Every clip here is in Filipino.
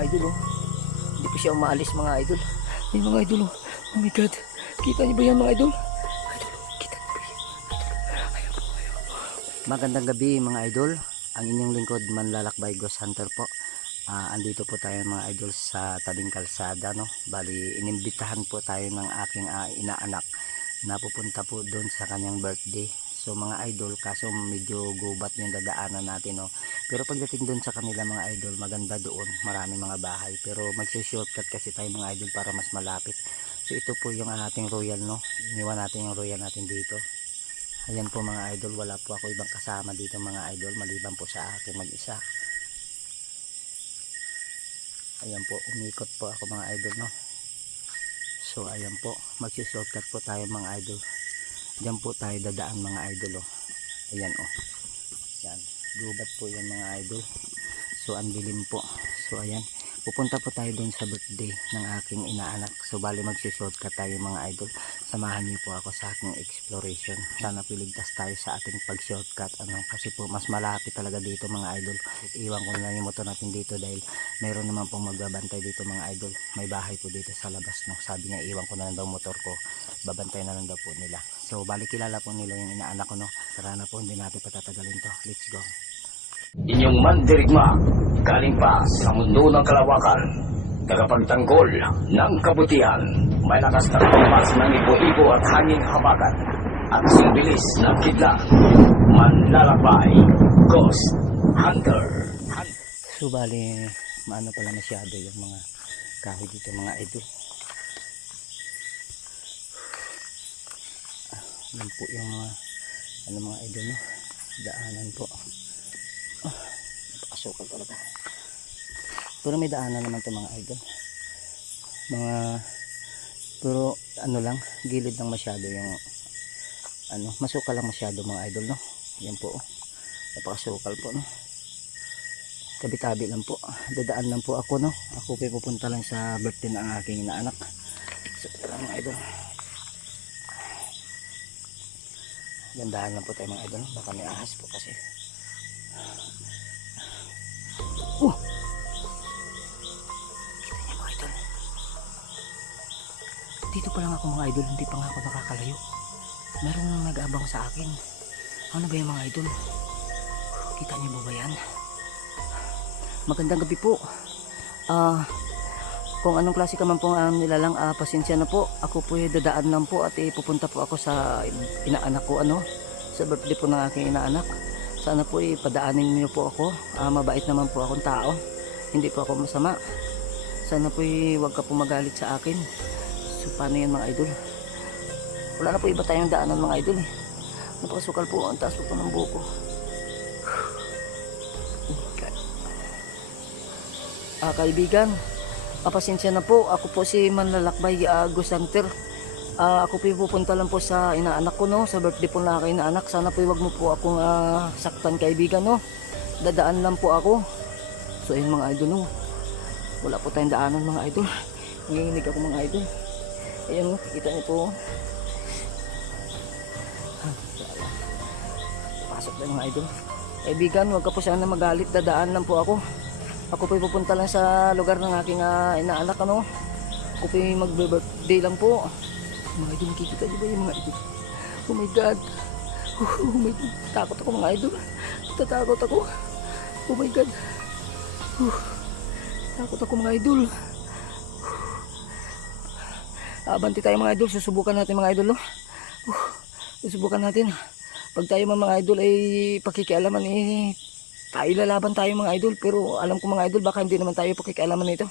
mga idol oh. Hindi pa siya umaalis mga idol. Ayun mga idol oh. Oh my god. Kita niyo ba yan mga idol? Idol oh. Kita niyo ba yan? Ayan po. Ayan. Magandang gabi mga idol. Ang inyong lingkod manlalakbay Ghost Hunter po. Andito po tayo mga idol sa tabing kalsada no. Bali inimbitahan po tayo ng aking inaanak na pupunta po doon sa kanyang birthday. So mga idol, kaso medyo gubat yung dadaanan natin no. Pero pagdating doon sa kanila mga idol, maganda doon, marami mga bahay. Pero magsi-shortcut kasi tayo mga idol para mas malapit. So ito po yung ating royal no. Iniwan natin yung royal natin dito. Ayan po mga idol, wala po ako ibang kasama dito mga idol maliban po sa akin mag-isa. Ayan po, umikot po ako mga idol no. So ayan po, magsi-shortcut po tayo mga idol. Diyan po tayo dadaan mga idol oh. Ayan oh. Yan, gubat po yan mga idol. So ang dilim po. So ayan, pupunta po tayo doon sa birthday ng aking inaanak. So bali magsi-shortcut tayo mga idol. Samahan niyo po ako sa aking exploration. Sana piligtas tayo sa ating pag-shortcut ano, kasi po mas malapit talaga dito mga idol. Iwan ko na yung motor natin dito dahil meron naman pong magbabantay dito mga idol. May bahay po dito sa labas no. Sabi niya iwan ko na lang daw motor ko. Babantay na lang daw po nila. So bali kilala po nila yung inaanak ko no. Tara na po, hindi natin patatagalin to. Let's go. Inyong mandirigma, galing pa sa mundo ng kalawakan, tagapagtanggol ng kabutihan, may lakas na kumpas ng ibo-ibo at hanging habagat, at sibilis ng kidlat, manlalakbay, Ghost Hunter. So bali, maano pala masyado yung mga kahoy dito mga idol. Yan po yung mga idol no, daanan po. Napakasukal talaga. Pero may daanan naman to mga idol. Pero ano lang, gilid lang masyado yung masukal lang masyado mga idol no. Yan po. Napakasukal po no. Tabi-tabi lang po. Dadaan lang po ako no. Ako po pupunta lang sa birthday ng aking inaanak. So ito lang mga idol. Gandahan lang po tayo mga idol. Baka may ahas po kasi. Kita niyo mga idol. Dito pa lang ako mga idol. Hindi pa nga ako nakakalayo. Meron nang nag-aabang sa akin. Ano ba yung mga idol? Kita niyo ba yan? Magandang gabi po. Kung anong klase ka man po nilalang, pasensya na po. Ako po dadaan lang po at pupunta po ako sa inaanak ko sa birthday po ng aking inaanak. Sana po padaanin niyo po ako. Mabait naman po akong tao. Hindi po ako masama. Sana po wag ka po magalit sa akin. So paano yan mga idol? Wala na po iba tayong daanan mga idol eh. Napakasukal po. Ang taas po ng buko. Kaibigan, pasensya na po. Ako po si manlalakbay Ghost Hunter. Ako po pupunta lang po sa inaanak ko no, sa birthday po na aking inaanak. Sana po wag mo po akong saktan kaibigan no. Dadaan lang po ako. So ayun mga idol no. Wala po tayong daanan mga idol. Nanginginig ako mga idol. Ayun no, kita niyo po. Pasok na mga idol. Kaibigan, wag ka po sana magalit. Dadaan lang po ako. Ako po pupunta lang sa lugar ng aking inaanak ano. Ako po mag-birthday lang po. Mga idol, nakikita niyo ba yung mga idol? Oh my god. Oh my god. Takot ako mga idol. Tatakot ako. Oh my god. Takot ako mga idol. Abanti tayo mga idol. Susubukan natin mga idol no. Susubukan natin. Pag tayo mga idol ay pakikialaman tayo lalaban tayo mga idol. Pero alam ko mga idol baka hindi naman tayo pakikialaman nito.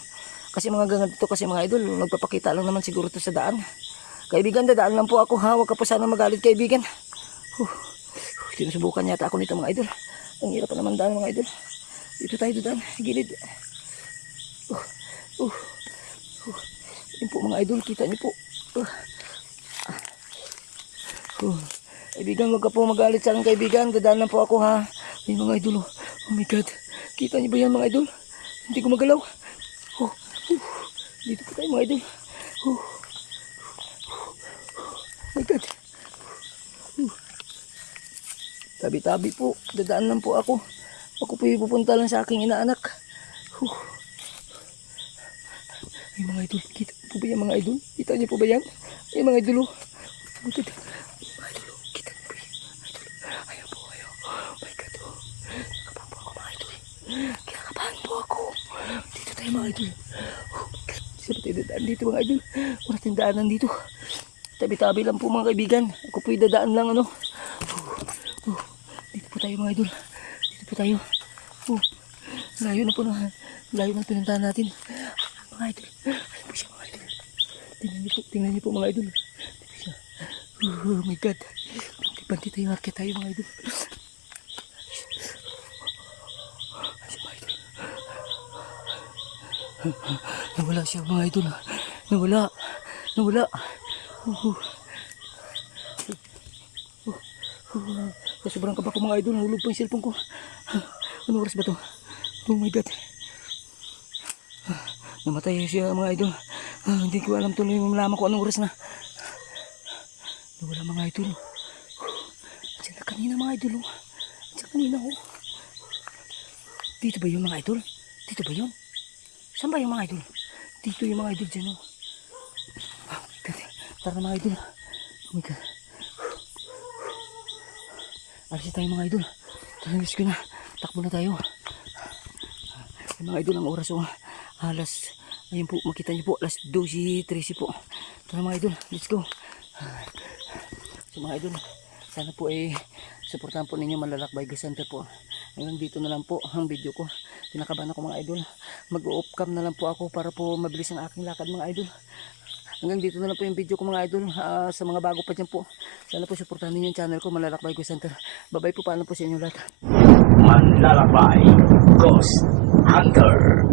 Kasi mga ganito kasi mga idol nagpapakita lang naman siguro ito sa daan. Kaibigan, dadaan lang po ako ha. Huwag ka po sana magalit kaibigan. Sinusubukan yata ako nito mga idol. Ang hirap pa naman daan mga idol. Dito tayo dadaan. Gilid. Yun po mga idol. Kita niyo po. Kaibigan, huwag ka po magalit sa akin kaibigan. Dadaan lang po ako ha. Ayun mga idol. Oh my god. Kita niyo ba yan mga idol? Hindi ko magalaw. Dito po tayo mga idol. My god. Tabi-tabi po. Dadaan lang po ako. Ako po pupunta lang sa aking inaanak. Ay mga idol, kita niyo po ba yan mga idol? Kita niyo po ba yan? Ay mga idol, oh. Mga idol, oh. Kita niyo po yan. Idol, ayan po, ayan. Oh my God, oh. Kinakabahan po ako mga idol. Kinakabahan po ako. Dito tayo mga idol. Oh my God, saan ba tayo dadaan dito mga idol? Wala tayong daanan dito. Tabi-tabi lang po mga kaibigan. Ako po dadaan lang ano. Dito po tayo mga idol. Dito po tayo. Layo na po na. Layo na pinuntahan natin. Mga idol. Ayun po siya mga idol. Tingnan niyo po mga idol. Tingnan po siya. Oh my God. Banti tayo. Market tayo mga idol. Ayun mga idol. Nawala siya mga idol. Nawala. Nawala. Sobrang kaba ko mga idol. Nahulog pa yung cellphone ko. Ano oras ba to? Oh my God. Namatay siya mga idol. Hindi ko alam tuloy yung malaman ko anong oras na. Nawala mga idol. Diyan na kanina mga idol. Diyan kanina oh. Dito ba yun mga idol? Dito ba yun? Saan ba yung mga idol? Dito yung mga idol dyan oh. Oh my God. Tara mga idol. Oh my God. Alis tayo mga idol. Talamis ko na. Takbo na tayo. Ay, mga idol, ang oras oh. Alas, ayun po, makita niyo po, alas 12:13 po. Tara mga idol, let's go. So mga idol, sana po supportahan po ninyo Malalakbay Go Center po. Hanggang dito na lang po ang video ko. Kinakabahan ako mga idol. Mag-off cam na lang po ako para po mabilis ang aking lakad mga idol. Hanggang dito na lang po yung video ko mga idol. Sa mga bago pa dyan po, sana po supportahan ninyo yung channel ko Malalakbay Go Center. Bye-bye po, paano po sa inyo lahat. Manlalakbay Ghost Hunter.